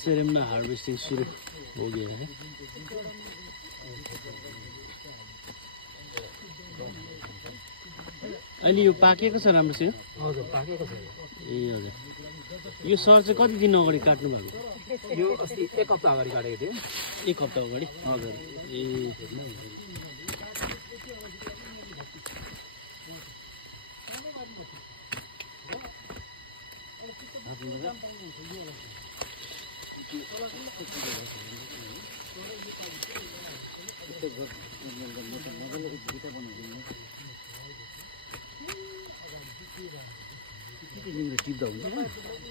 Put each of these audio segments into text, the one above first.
सेरेमना harvesting शुरू हो गया है। अहिले यो पाकेको छ राम्रोसँग? हजुर पाकेको छ। ए हजुर। यो सर चाहिँ कति दिन अगाडि काट्नु भएको? यो अस्ति 1 हप्ता अगाडि काटेको थियो। 1 हप्ता अगाडि? हजुर। ए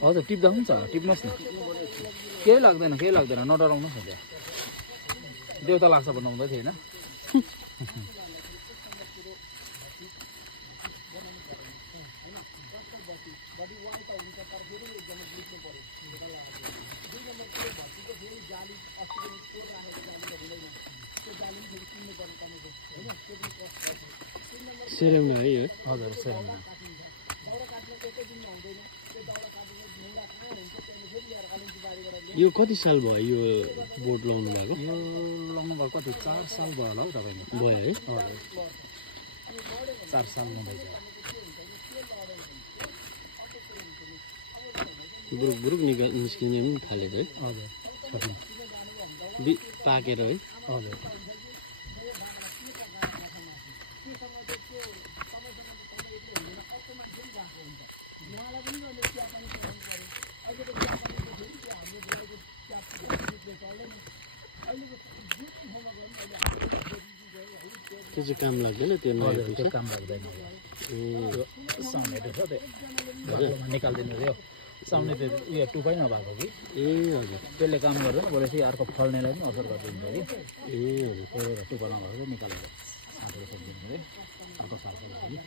हजुर टिप्दा हुन्छ, टिप्नुहोस् न। केही लाग्दैन नडराउनुहोस् न। त्यहाँ देउता लाग्छ भन्नु हुँदै थियो होइन? सेरेमना है यो? हजुर सेरेमना। यो कति साल भयो यो बोट लाउनु भएको? यो लाउनु भएको कति 4 साल भयो होला हौ तपाईको। भयो है? हजुर 4 साल हुँदैछ। बुरुक निस्किने पनि थालेछ है? हजुर पाकेर है? हजुर। त्यो चाहिँ काम लाग्दैन? त्यो नयाँ काम लाग्दैन। ए साउने छ त्यो निकाल्दिनु थियो। साउने त्यो उयो टुपाइ नभएको कि। ए हजुर। त्यसले काम गर्दैन, भोलि अर्को फल्नेलाई पनि असर गरिदिन्छ कि। ए हजुर। टुपा नभएको निकालेर साथीले सोधिदिनु थियो अर्को सालको लागि।